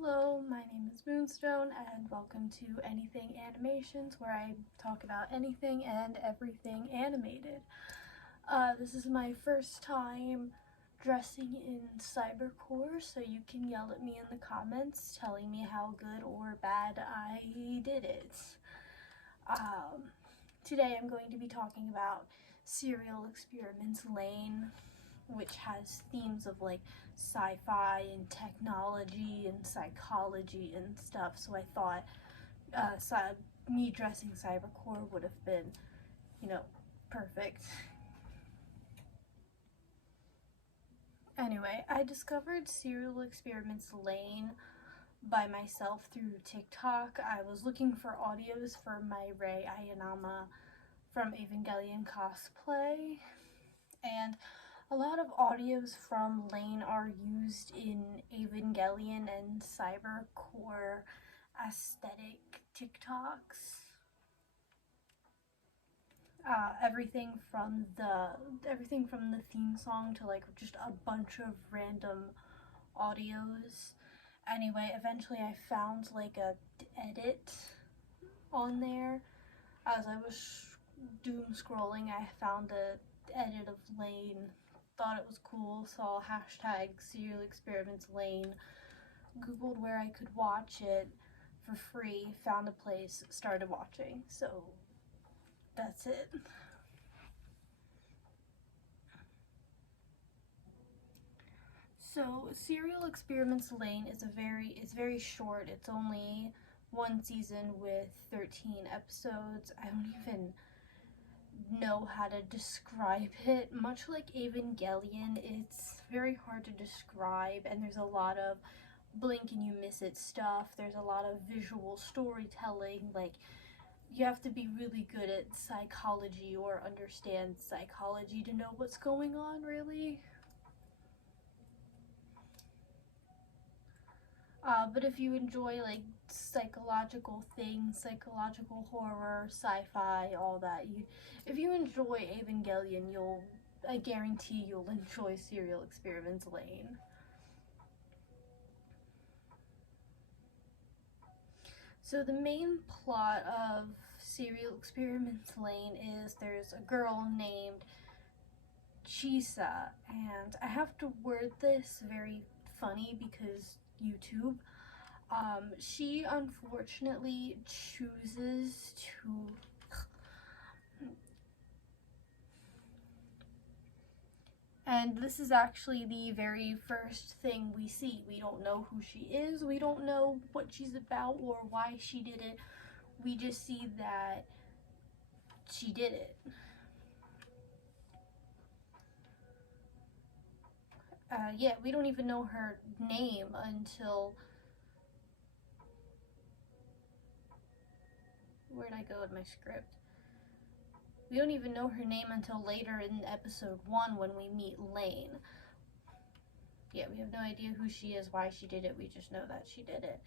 Hello, my name is Moonstone and welcome to Anything Animations, where I talk about anything and everything animated. This is my first time dressing in cybercore, so you can yell at me in the comments telling me how good or bad I did it. Today I'm going to be talking about Serial Experiments Lain, which has themes of like sci-fi and technology and psychology and stuff. So I thought me dressing cybercore would have been, perfect. Anyway, I discovered Serial Experiments Lain by myself through TikTok. I was looking for audios for my Rei Ayanama from Evangelion cosplay, and a lot of audios from Lain are used in Evangelion and cybercore aesthetic TikToks. Everything from the theme song to like just a bunch of random audios. Anyway, eventually I found like a edit on there. As I was doom scrolling, I found a edit of Lain, thought it was cool, saw hashtag Serial Experiments Lain, googled where I could watch it for free, found a place, started watching. So that's it. So Serial Experiments Lain is very short. It's only one season with 13 episodes. I don't even know how to describe it. Much like Evangelion, it's very hard to describe, and there's a lot of blink and you miss it stuff. There's a lot of visual storytelling. Like, you have to be really good at psychology or understand psychology to know what's going on, really. But if you enjoy like psychological things, psychological horror, sci-fi, all that, if you enjoy Evangelion, I guarantee you'll enjoy Serial Experiments Lain. So the main plot of Serial Experiments Lain is there's a girl named Chisa, and I have to word this very funny because YouTube. She unfortunately chooses to and this is actually the very first thing we see. We don't know who she is, we don't know what she's about or why she did it. We just see that she did it. Yeah, we don't even know her name until... Where'd I go with my script? We don't even know her name until later in episode 1 when we meet Lain. Yeah, we have no idea who she is, why she did it, we just know that she did it.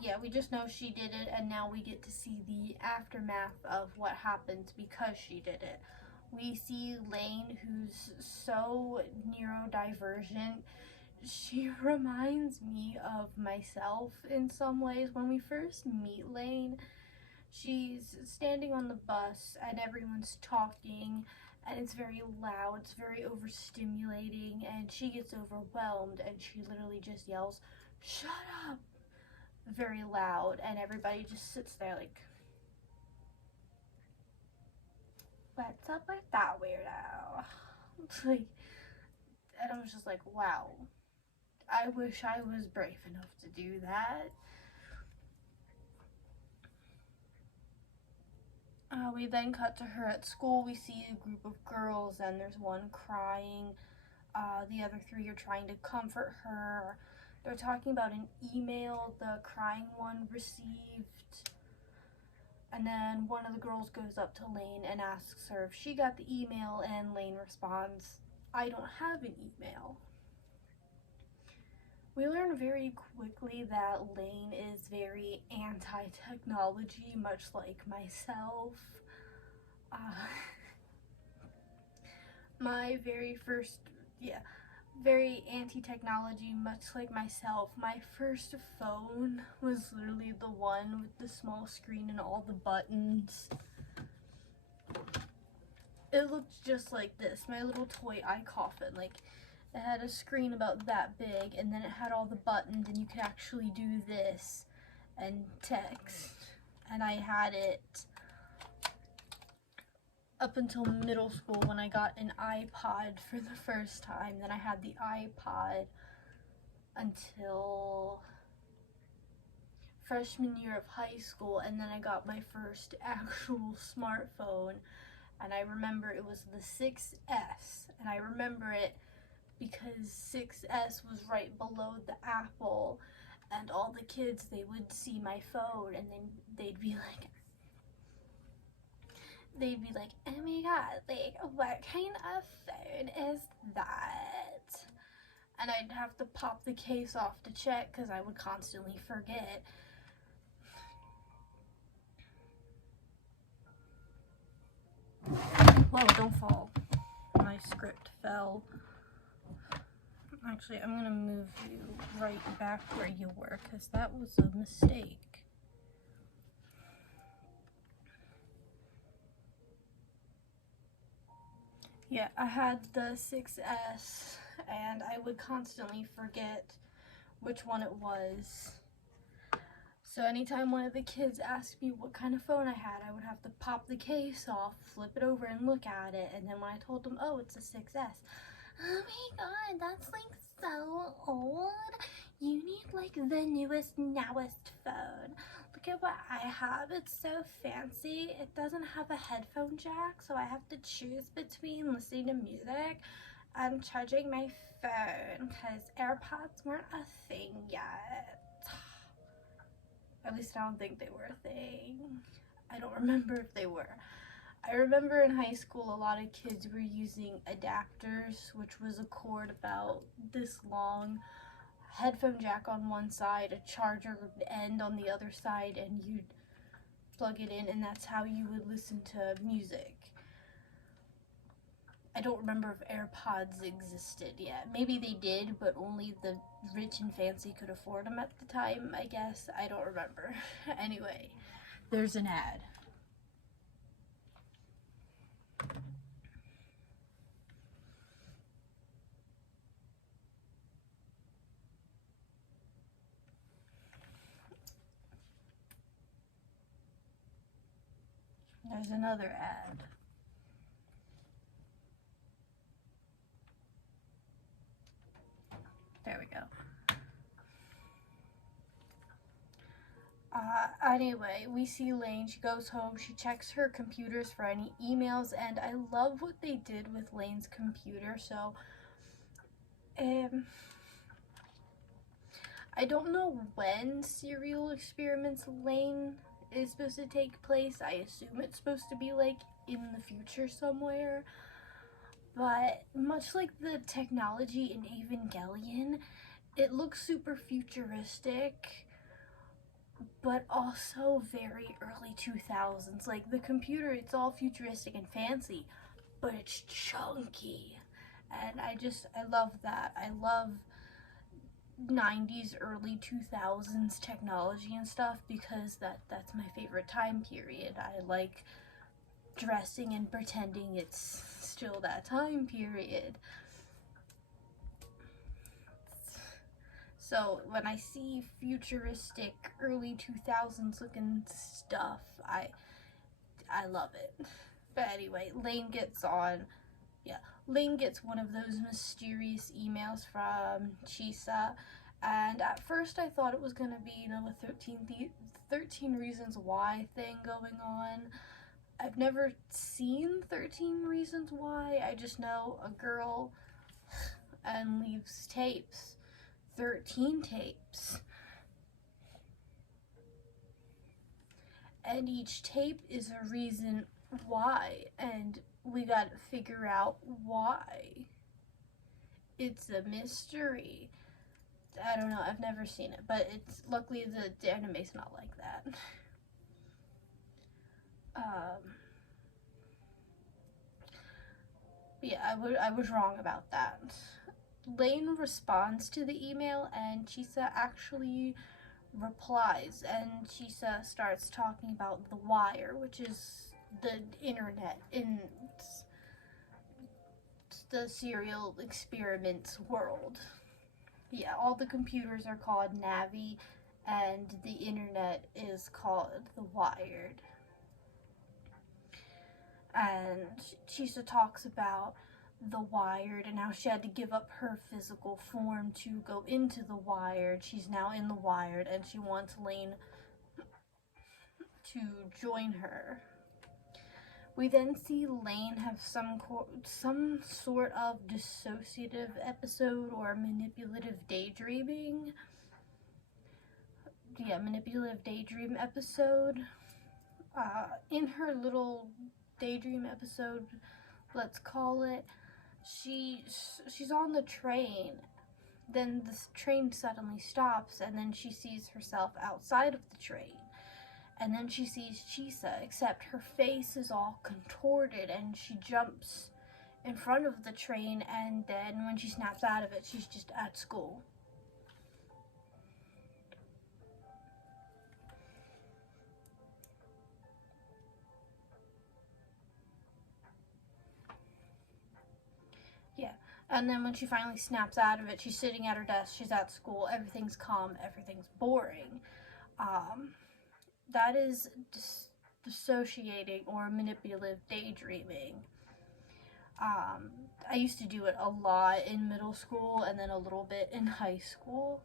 Yeah, we just know she did it, and now we get to see the aftermath of what happened because she did it. We see Lain, who's so neurodivergent. She reminds me of myself in some ways. When we first meet Lain, she's standing on the bus and everyone's talking and it's very loud, it's very overstimulating, and she gets overwhelmed and she literally just yells, "Shut up!" very loud, and everybody just sits there like, what's up with that weirdo? Like, and I was just like, wow, I wish I was brave enough to do that. We then cut to her at school. We see a group of girls and there's one crying. The other 3 are trying to comfort her. They're talking about an email the crying one received. And then one of the girls goes up to Lain and asks her if she got the email, and Lain responds, "I don't have an email." We learn very quickly that Lain is very anti-technology, much like myself. My very first, very anti-technology, much like myself. My first phone was literally the one with the small screen and all the buttons. It looked just like this, my little toy iCoffin. Like, it had a screen about that big, and then it had all the buttons, and you could actually do this and text. And I had it up until middle school when I got an iPod for the first time. Then I had the iPod until freshman year of high school, and then I got my first actual smartphone, and I remember it was the 6S, and I remember it because 6S was right below the Apple, and all the kids, they would see my phone, and then they'd be like, oh my god, like, what kind of phone is that? And I'd have to pop the case off to check because I would constantly forget. Whoa, don't fall. My script fell. Actually, I'm gonna move you right back where you were because that was a mistake. Yeah, I had the 6S, and I would constantly forget which one it was. So anytime one of the kids asked me what kind of phone I had, I would have to pop the case off, flip it over, and look at it. And then when I told them, oh, it's a 6S, oh my god, that's like so old. You need like the newest, nowest phone. Look at what I have. It's so fancy. It doesn't have a headphone jack, so I have to choose between listening to music and charging my phone because AirPods weren't a thing yet. At least I don't think they were a thing. I don't remember if they were. I remember in high school a lot of kids were using adapters, which was a cord about this long, headphone jack on one side, a charger end on the other side, and you'd plug it in, and that's how you would listen to music. I don't remember if AirPods existed yet. Maybe they did, but only the rich and fancy could afford them at the time, I guess. I don't remember. Anyway, there's an ad. There's another ad. There we go. Anyway, we see Lain. She goes home. She checks her computers for any emails, and I love what they did with Lain's computer. So, I don't know when Serial Experiments Lain is supposed to take place. I assume it's supposed to be like in the future somewhere. But much like the technology in Evangelion, it looks super futuristic, but also very early 2000s. Like the computer, it's all futuristic and fancy, but it's chunky. And I love that. I love 90s, early 2000s technology and stuff because that's my favorite time period. I like dressing and pretending it's still that time period. So when I see futuristic early 2000s looking stuff, I love it. But anyway, Lain gets one of those mysterious emails from Chisa, and at first I thought it was gonna be, a 13 Reasons Why thing going on. I've never seen 13 Reasons Why. I just know a girl and leaves tapes. 13 tapes. And each tape is a reason why, and we gotta figure out why. It's a mystery. I don't know, I've never seen it, but luckily the anime's not like that. Yeah, I was wrong about that. Lain responds to the email, and Chisa actually replies, and Chisa starts talking about the wire, which is the internet in the serial experiments world. Yeah, all the computers are called Navi, and the internet is called the Wired. And Chisa talks about the Wired and how she had to give up her physical form to go into the Wired. She's now in the Wired, and she wants Lain to join her. We then see Lain have some sort of dissociative episode or manipulative daydreaming. Yeah, manipulative daydream episode. In her little daydream episode, let's call it, she's on the train. Then the train suddenly stops, and then she sees herself outside of the train. And then she sees Chisa, except her face is all contorted, and she jumps in front of the train, and then when she snaps out of it, she's just at school. Yeah. And then when she finally snaps out of it, she's sitting at her desk, she's at school, everything's calm, everything's boring. That is dissociating or manipulative daydreaming. I used to do it a lot in middle school and then a little bit in high school.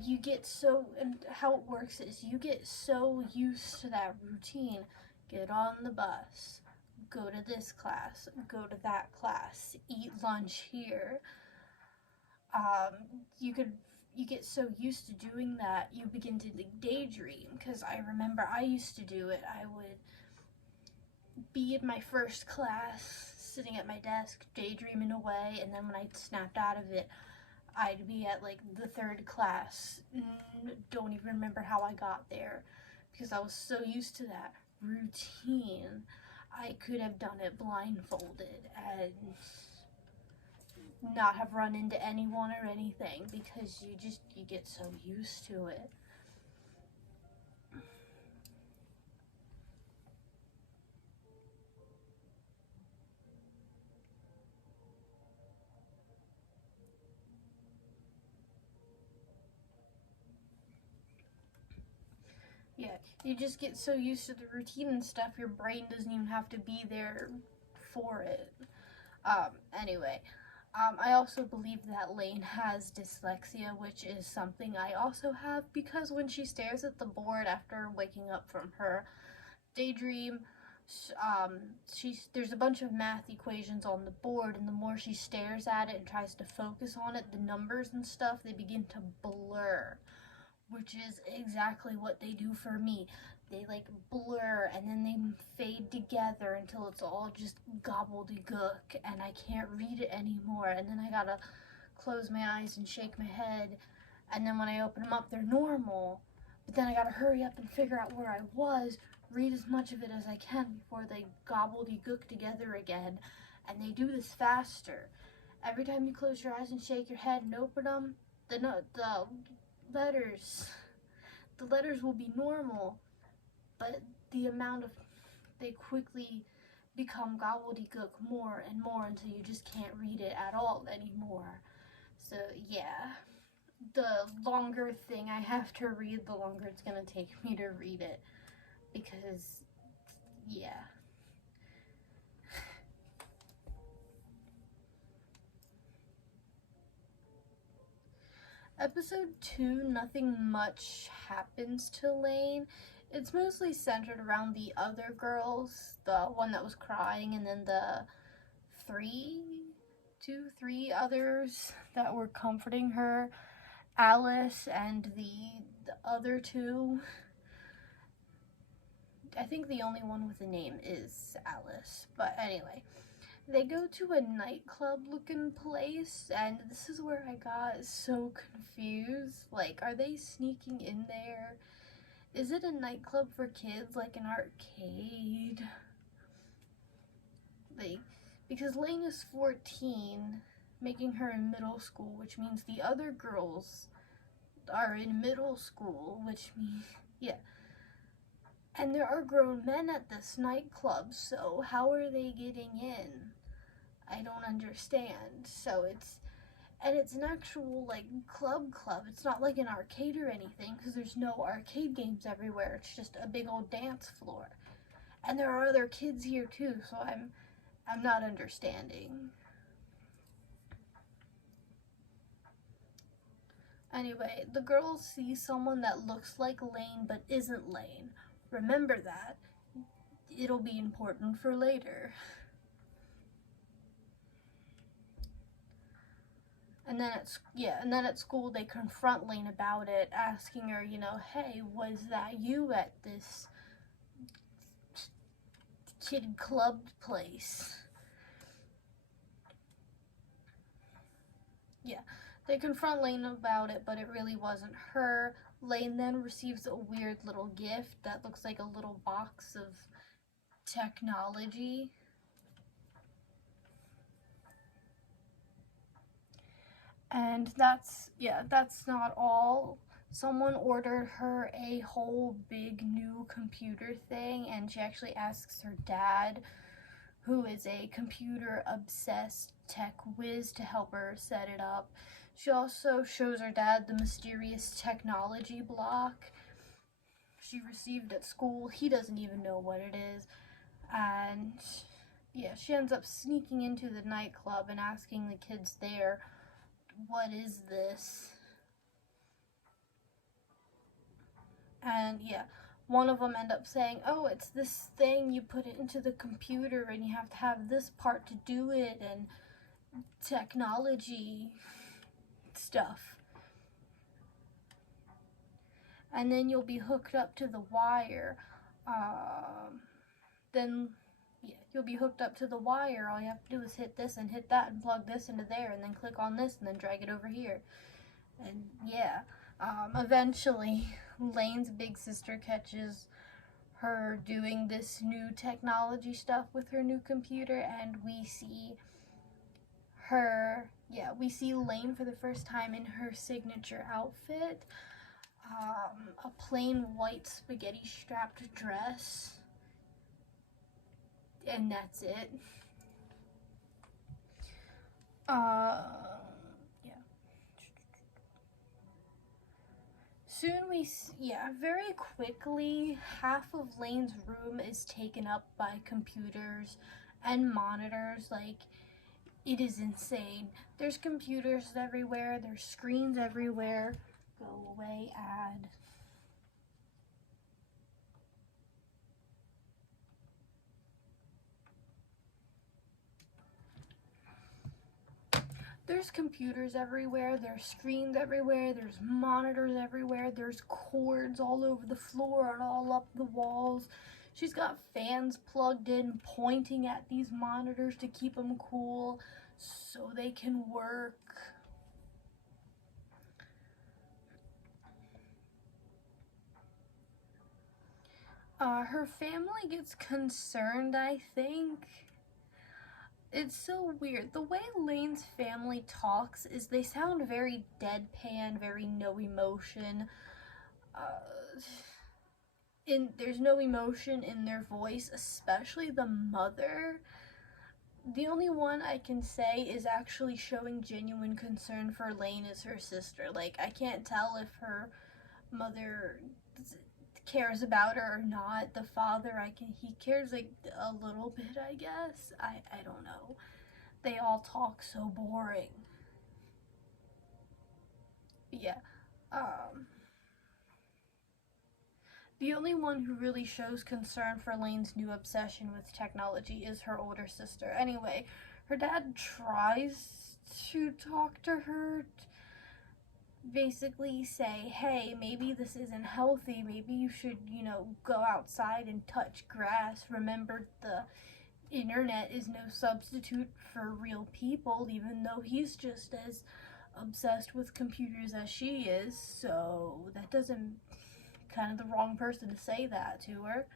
You get so, and how it works is you get so used to that routine. Get on the bus, go to this class, go to that class, eat lunch here. You get so used to doing that, you begin to daydream. Because I remember I used to do it. I would be in my first class, sitting at my desk, daydreaming away, and then when I snapped out of it, I'd be at like the third class. Don't even remember how I got there because I was so used to that routine. I could have done it blindfolded and not have run into anyone or anything because you get so used to it. Yeah, you just get so used to the routine and stuff, your brain doesn't even have to be there for it. Anyway, I also believe that Lain has dyslexia, which is something I also have, because when she stares at the board after waking up from her daydream, there's a bunch of math equations on the board, and the more she stares at it and tries to focus on it, the numbers and stuff, they begin to blur, which is exactly what they do for me. They like blur and then they fade together until it's all just gobbledygook and I can't read it anymore. And then I gotta close my eyes and shake my head. And then when I open them up, they're normal. But then I gotta hurry up and figure out where I was, read as much of it as I can before they gobbledygook together again. And they do this faster. Every time you close your eyes and shake your head and open them, the letters will be normal, but the amount of, they quickly become gobbledygook more and more until you just can't read it at all anymore. So yeah, the longer thing I have to read, the longer it's gonna take me to read it, because yeah. Episode 2, nothing much happens to Lain. It's mostly centered around the other girls, the one that was crying, and then the three others that were comforting her, Alice and the other two. I think the only one with a name is Alice, but anyway. They go to a nightclub looking place, and this is where I got so confused. Like, are they sneaking in there? Is it a nightclub for kids, like an arcade? Like, because Lain is 14, making her in middle school, which means the other girls are in middle school, which means, yeah. And there are grown men at this nightclub, so how are they getting in? I don't understand. So it's an actual, like, club. It's not like an arcade or anything, because there's no arcade games everywhere. It's just a big old dance floor. And there are other kids here too, so I'm not understanding. Anyway, the girls see someone that looks like Lain but isn't Lain. Remember that. It'll be important for later. And then at school they confront Lain about it, asking her, hey, was that you at this kid club place? Yeah, they confront Lain about it, but it really wasn't her. Lain then receives a weird little gift that looks like a little box of technology. And that's not all. Someone ordered her a whole big new computer thing, and she actually asks her dad, who is a computer obsessed tech whiz, to help her set it up. She also shows her dad the mysterious technology block she received at school. He doesn't even know what it is. And yeah, she ends up sneaking into the nightclub and asking the kids there, what is this? And yeah, one of them end up saying, oh, it's this thing, you put it into the computer and you have to have this part to do it, and technology stuff. And then you'll be hooked up to the wire. You'll be hooked up to the wire. All you have to do is hit this and hit that and plug this into there and then click on this and then drag it over here. And yeah, eventually Lain's big sister catches her doing this new technology stuff with her new computer, and we see Lain for the first time in her signature outfit. A plain white spaghetti strapped dress, and that's it. Very quickly, half of Lain's room is taken up by computers and monitors. Like, it is insane. There's computers everywhere, there's screens everywhere. Go away, ad. There's computers everywhere, there's screens everywhere, there's monitors everywhere, there's cords all over the floor and all up the walls. She's got fans plugged in, pointing at these monitors to keep them cool so they can work. Her family gets concerned, I think. It's so weird. The way Lain's family talks is they sound very deadpan, very no emotion. There's no emotion in their voice, especially the mother. The only one I can say is actually showing genuine concern for Lain is her sister. Like, I can't tell if her mother cares about her or not. The father, he cares like a little bit, I guess. I don't know. They all talk so boring. But yeah, the only one who really shows concern for Lain's new obsession with technology is her older sister. Anyway, her dad tries to talk to her, basically say, hey, maybe this isn't healthy, maybe you should, go outside and touch grass. Remember, the internet is no substitute for real people, even though he's just as obsessed with computers as she is, so that doesn't, kind of the wrong person to say that to her.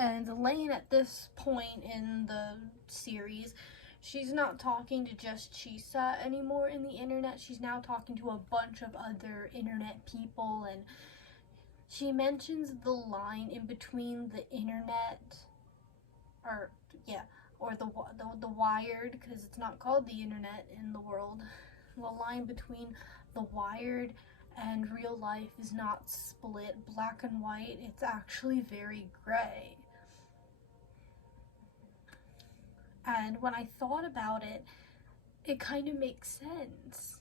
And Lain, at this point in the series, she's not talking to just Chisa anymore in the internet. She's now talking to a bunch of other internet people, and she mentions the line in between the internet, or yeah, or the wired, because it's not called the internet in the world. The line between the wired and real life is not split black and white. It's actually very gray. And when I thought about it, it kind of makes sense.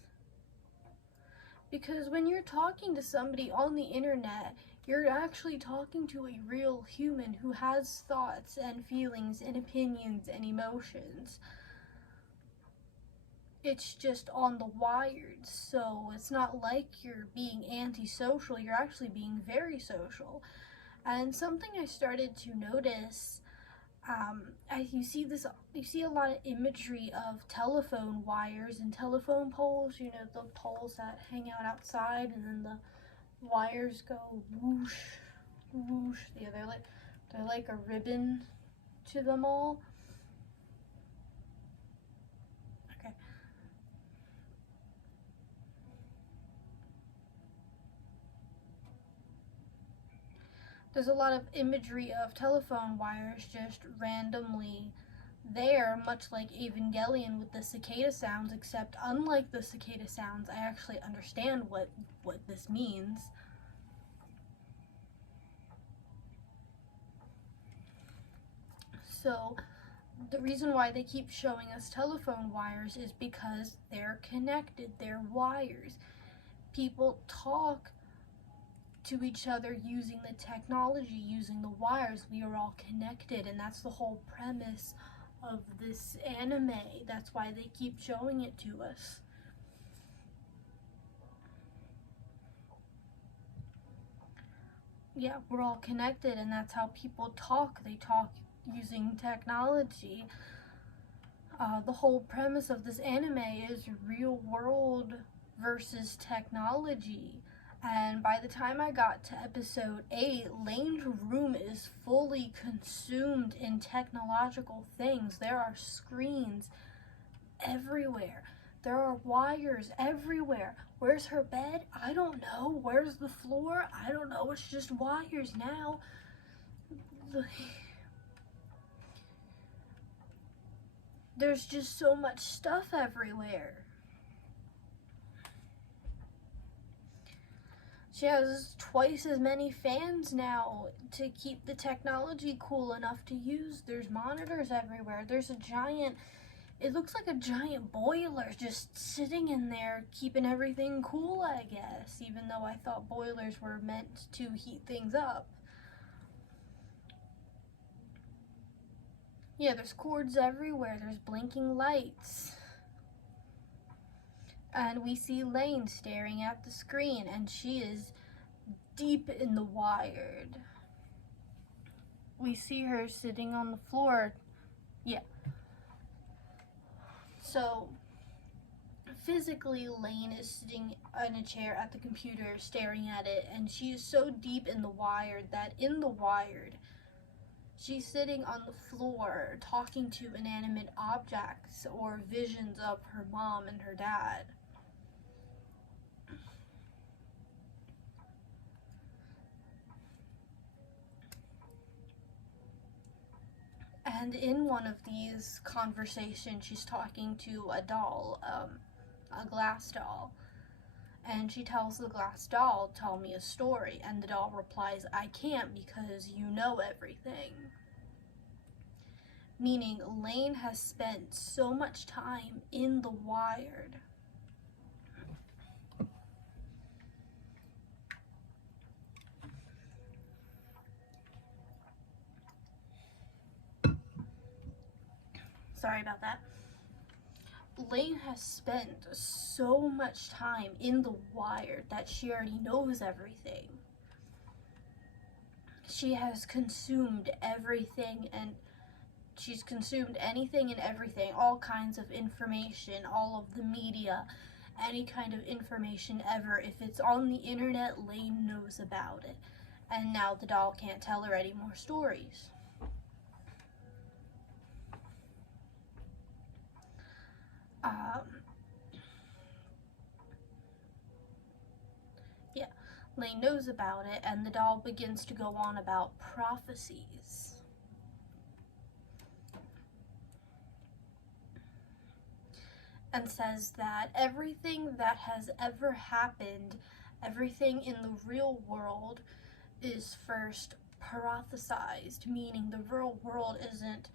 Because when you're talking to somebody on the internet, you're actually talking to a real human who has thoughts and feelings and opinions and emotions. It's just on the wired, so it's not like you're being antisocial, you're actually being very social. And something I started to notice, you see a lot of imagery of telephone wires and telephone poles, you know, the poles that hang out outside, and then the wires go whoosh, whoosh. Yeah, they're like a ribbon to them all. Okay. There's a lot of imagery of telephone wires just randomly there, much like Evangelion with the cicada sounds, except unlike the cicada sounds, I actually understand what this means. So the reason why they keep showing us telephone wires is because they're connected, they're wires. People talk to each other using the technology, using the wires. We are all connected, and that's the whole premise of this anime. That's why they keep showing it to us. Yeah, we're all connected, and that's how people talk. They talk using technology. The whole premise of this anime is real world versus technology. And by the time I got to episode 8, Lane's room is fully consumed in technological things. There are screens everywhere. There are wires everywhere. Where's her bed? I don't know. Where's the floor? I don't know. It's just wires now. There's just so much stuff everywhere. She has twice as many fans now to keep the technology cool enough to use. There's monitors everywhere. There's a giant, it looks like a giant boiler just sitting in there keeping everything cool, I guess, even though I thought boilers were meant to heat things up. Yeah, there's cords everywhere. There's blinking lights. And we see Lain staring at the screen, and she is deep in the wired. We see her sitting on the floor. Yeah. So, physically, Lain is sitting in a chair at the computer, staring at it, and she is so deep in the wired that in the wired, she's sitting on the floor talking to inanimate objects or visions of her mom and her dad. And in one of these conversations, she's talking to a doll, a glass doll. And she tells the glass doll, "Tell me a story." And the doll replies, "I can't because you know everything." Meaning, Lain has spent so much time in the wired. Sorry about that. Lain has spent so much time in the wired that she already knows everything. She has consumed everything, and she's consumed anything and everything, all kinds of information, all of the media, any kind of information ever. If it's on the internet, Lain knows about it. And now the doll can't tell her any more stories. Um, yeah, Lain knows about it, and the doll begins to go on about prophecies. And says that everything that has ever happened, everything in the real world, is first prophesized, meaning the real world isn't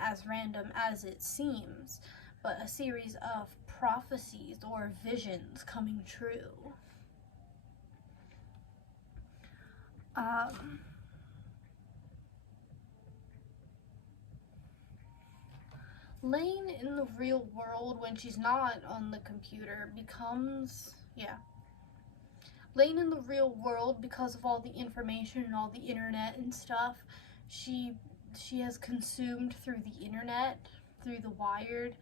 as random as it seems, but a series of prophecies or visions coming true. Lain in the real world, when she's not on the computer, becomes, Lain in the real world, because of all the information and all the internet and stuff, she has consumed through the internet, through the wired.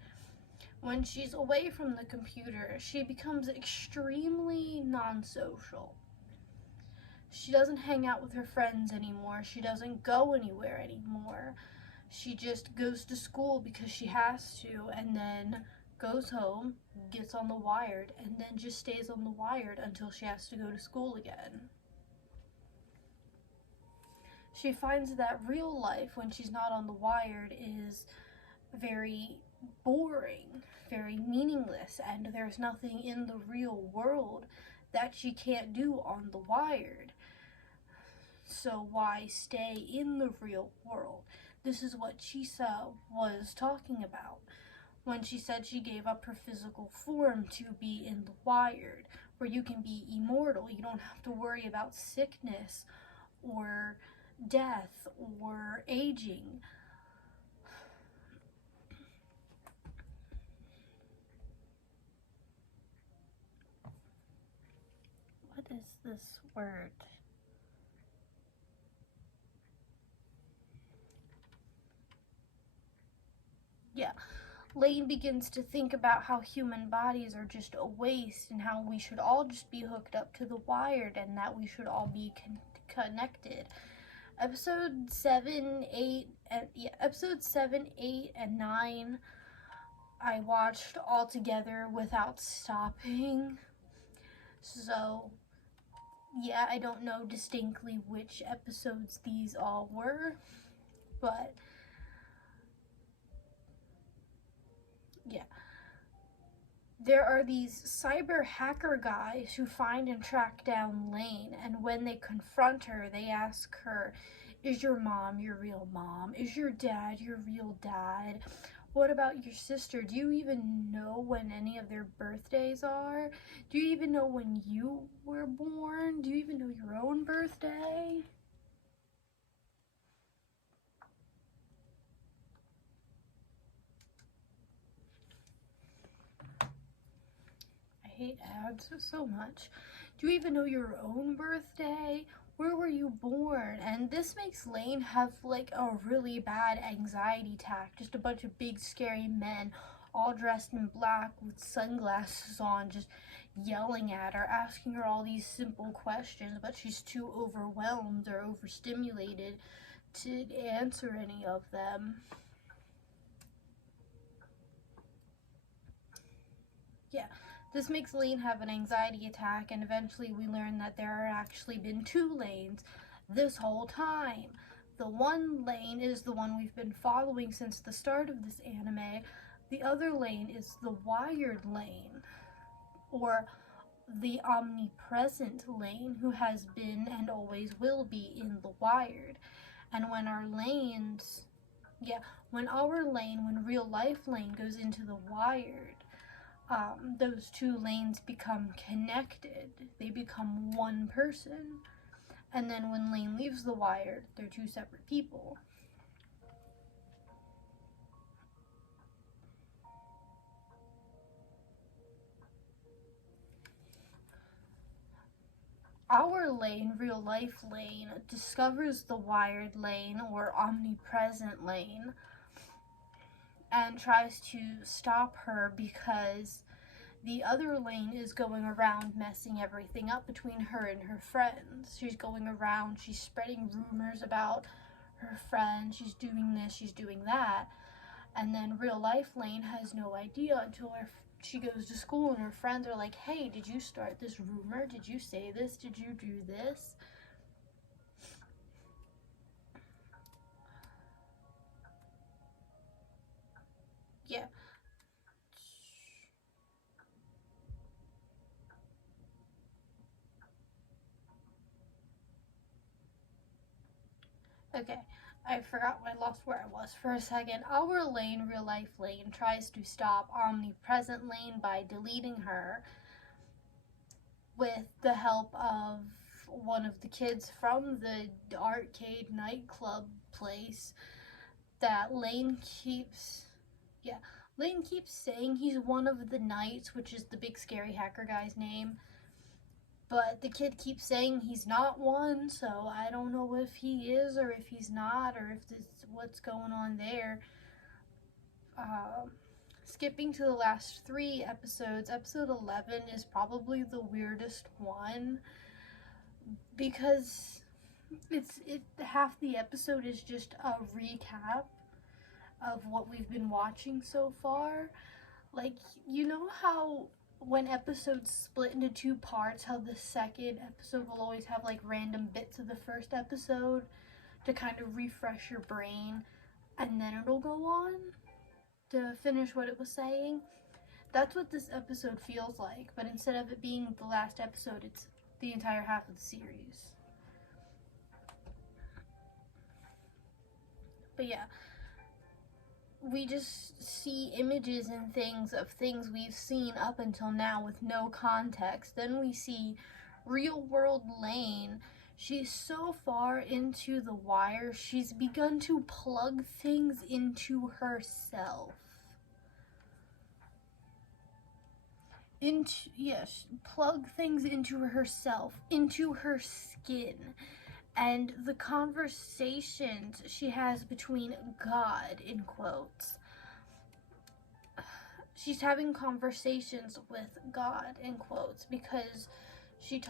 When she's away from the computer, she becomes extremely non-social. She doesn't hang out with her friends anymore. She doesn't go anywhere anymore. She just goes to school because she has to, and then goes home, gets on the wired, and then just stays on the wired until she has to go to school again. She finds that real life, when she's not on the wired, is very boring, very meaningless, and there's nothing in the real world that she can't do on the wired. So why stay in the real world? This is what Chisa was talking about when she said she gave up her physical form to be in the wired, where you can be immortal. You don't have to worry about sickness or death or aging. What is this word? Yeah. Lain begins to think about how human bodies are just a waste, and how we should all just be hooked up to the wired, and that we should all be connected. Episode 7, 8, and 9, I watched all together without stopping. So, yeah, I don't know distinctly which episodes these all were, but yeah. There are these cyber hacker guys who find and track down Lain, and when they confront her, they ask her, is your mom your real mom? Is your dad your real dad? What about your sister? Do you even know when any of their birthdays are? Do you even know when you were born? Do you even know your own birthday? I hate ads so much. Do you even know your own birthday? Where were you born? And this makes Lain have like a really bad anxiety attack. Just a bunch of big scary men all dressed in black with sunglasses on, just yelling at her, asking her all these simple questions, but she's too overwhelmed or overstimulated to answer any of them. Yeah. This makes Lain have an anxiety attack, and eventually we learn that there are actually been two Lains this whole time. The one Lain is the one we've been following since the start of this anime. The other Lain is the wired Lain, or the omnipresent Lain, who has been and always will be in the wired. And when our Lains, when real life Lain goes into the wired, those two Lains become connected. They become one person. And then when Lain leaves the wired, they're two separate people. Our Lain, real life Lain, discovers the wired Lain, or omnipresent Lain, and tries to stop her because the other Lain is going around messing everything up between her and her friends. She's going around, she's spreading rumors about her friend, she's doing this, she's doing that. And then real life Lain has no idea until she goes to school and her friends are like, hey, did you start this rumor? Did you say this? Did you do this? Yeah. Okay, I forgot I lost where I was for a second. Our Lain, real life Lain, tries to stop omnipresent Lain by deleting her with the help of one of the kids from the arcade nightclub place that Lain keeps. Yeah, Lain keeps saying he's one of the knights, which is the big scary hacker guy's name. But the kid keeps saying he's not one, so I don't know if he is or if he's not, or if this what's going on there. Um, Skipping to the last 3 episodes, episode 11 is probably the weirdest one because it half the episode is just a recap of what we've been watching so far. Like, you know how when episodes split into 2 parts, how the second episode will always have like random bits of the first episode to kind of refresh your brain, and then it'll go on to finish what it was saying? That's what this episode feels like, but instead of it being the last episode, it's the entire half of the series. But yeah, we just see images and things of things we've seen up until now with no context. Then we see real world Lain. She's so far into the wire, she's begun to plug things into herself. Plug things into herself, into her skin. And the conversations she has between God, in quotes. She's having conversations with God, in quotes, because she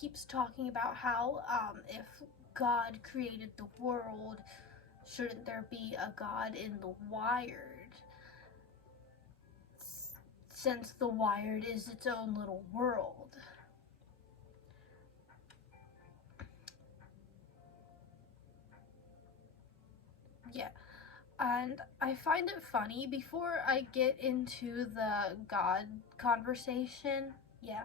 keeps talking about how if God created the world, shouldn't there be a God in the Wired? Since the Wired is its own little world. Yeah. And I find it funny, before I get into the God conversation, yeah.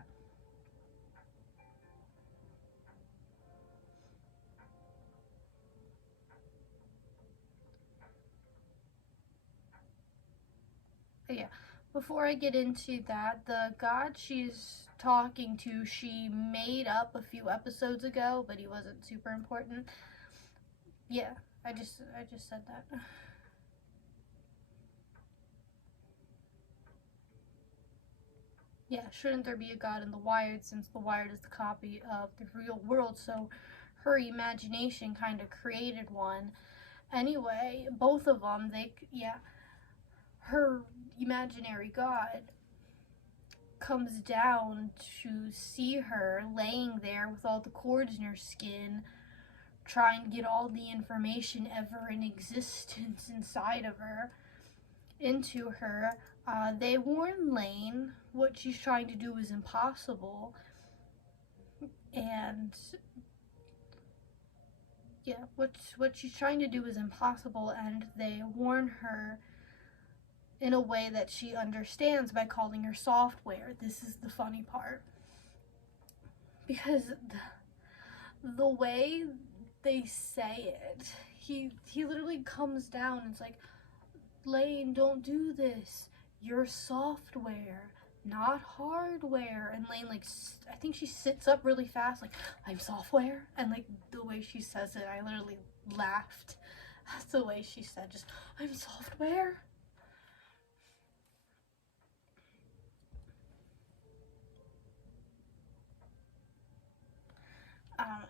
Yeah. Before I get into that, the God she's talking to, she made up a few episodes ago, but he wasn't super important. Yeah, I just said that. Yeah, shouldn't there be a God in the Wired, since the Wired is the copy of the real world, so her imagination kind of created one. Anyway, both of them, her imaginary God comes down to see her laying there with all the cords in her skin, trying to get all the information ever in existence inside of her into her. They warn Lain what she's trying to do is impossible, and yeah, what she's trying to do is impossible, and they warn her in a way that she understands by calling her software. This is the funny part, because the way they say it, he literally comes down and it's like, Lain, don't do this. You're software, not hardware. And Lain, like, I think she sits up really fast, like, I'm software. And like the way she says it, I literally laughed. That's the way she said, just, I'm software.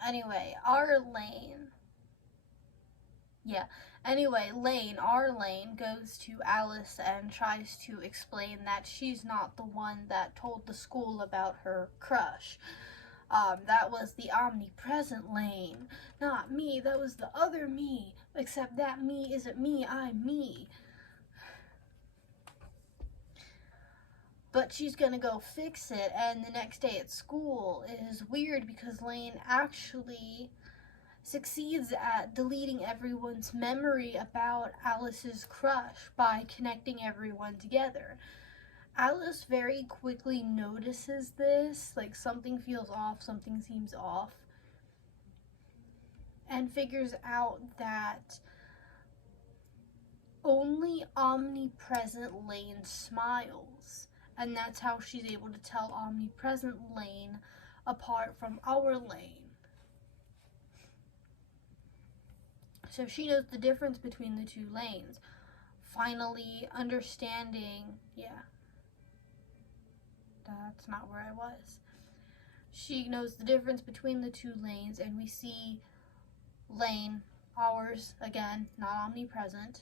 Anyway, our Lain. Yeah. Anyway, our Lain goes to Alice and tries to explain that she's not the one that told the school about her crush. That was the omnipresent Lain. Not me, that was the other me. Except that me isn't me, I'm me. but she's gonna go fix it. And the next day at school is weird because Lain actually succeeds at deleting everyone's memory about Alice's crush by connecting everyone together. Alice very quickly notices this, like something feels off, something seems off, and figures out that only omnipresent Lain smiles. And that's how she's able to tell omnipresent Lain apart from our Lain. So she knows the difference between the two Lains. Finally understanding, yeah, that's not where I was. She knows the difference between the two Lains, and we see Lain, ours, again, not omnipresent,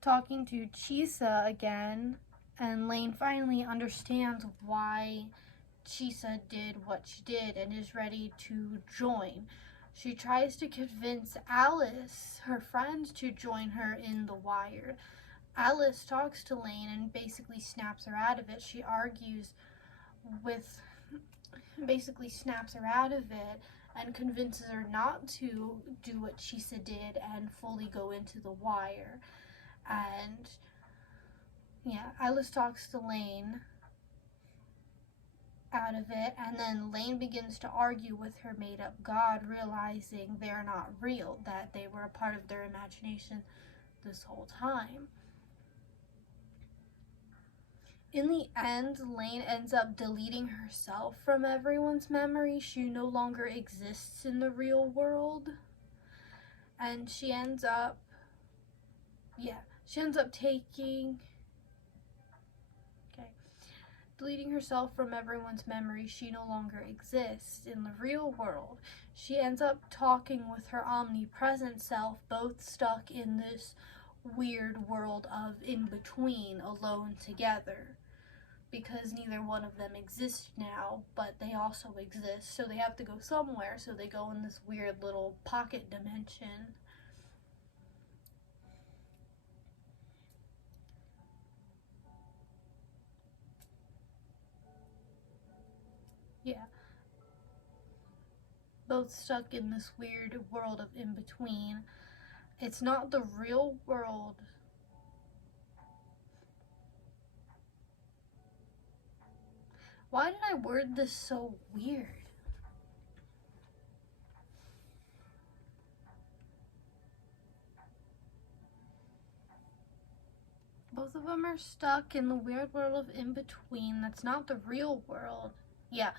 talking to Chisa again, and Lain finally understands why Chisa did what she did and is ready to join. She tries to convince Alice, her friend, to join her in the Wire. Alice talks to Lain and basically snaps her out of it. She argues with, basically snaps her out of it and convinces her not to do what Chisa did and fully go into the Wire. And yeah, Alice talks to Lain out of it, and then Lain begins to argue with her made-up god, realizing they're not real, that they were a part of their imagination this whole time. In the end, Lain ends up deleting herself from everyone's memory. She no longer exists in the real world, and she ends up taking, deleting herself from everyone's memory. She no longer exists in the real world. She ends up talking with her omnipresent self, both stuck in this weird world of in-between, alone together. Because neither one of them exists now, but they also exist, so they have to go somewhere, so they go in this weird little pocket dimension. Yeah. Both stuck in this weird world of in-between. It's not the real world. Why did I word this so weird? Both of them are stuck in the weird world of in-between. That's not the real world. Yeah.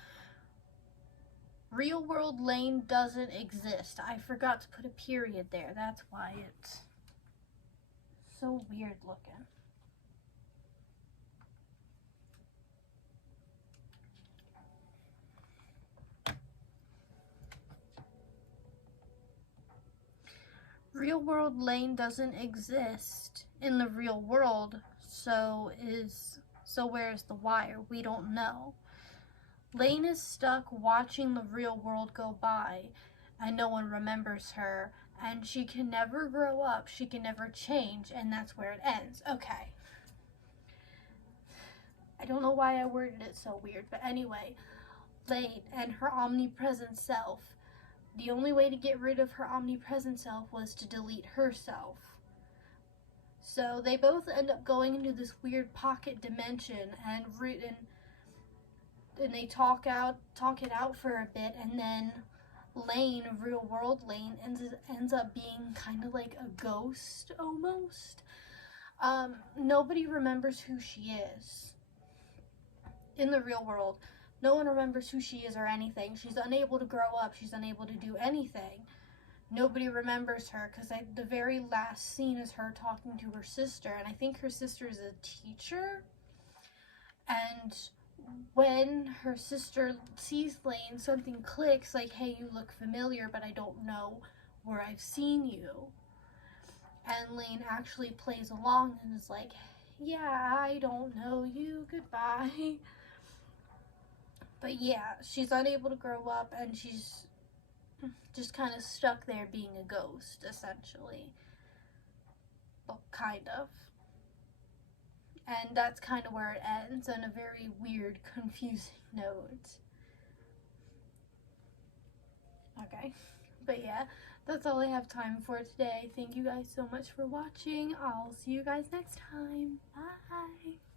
Real world Lain doesn't exist. I forgot to put a period there. That's why it's so weird looking. Real world Lain doesn't exist in the real world, so where's the Wire? We don't know. Lain is stuck watching the real world go by, and no one remembers her, and she can never grow up, she can never change, and that's where it ends. Okay. I don't know why I worded it so weird, but anyway, Lain and her omnipresent self. The only way to get rid of her omnipresent self was to delete herself. So they both end up going into this weird pocket dimension, and they talk it out for a bit, and then Lain, real world Lain, ends up being kind of like a ghost almost. Nobody remembers who she is in the real world. No one remembers who she is or anything. She's unable to grow up. She's unable to do anything. Nobody remembers her, because the very last scene is her talking to her sister, and I think her sister is a teacher. And when her sister sees Lain, something clicks, like, hey, you look familiar, but I don't know where I've seen you. And Lain actually plays along and is like, yeah, I don't know you, goodbye. But yeah, she's unable to grow up, and she's just kind of stuck there being a ghost, essentially. book, kind of. And that's kind of where it ends, on a very weird, confusing note. Okay, but yeah, that's all I have time for today. Thank you guys so much for watching. I'll see you guys next time. Bye!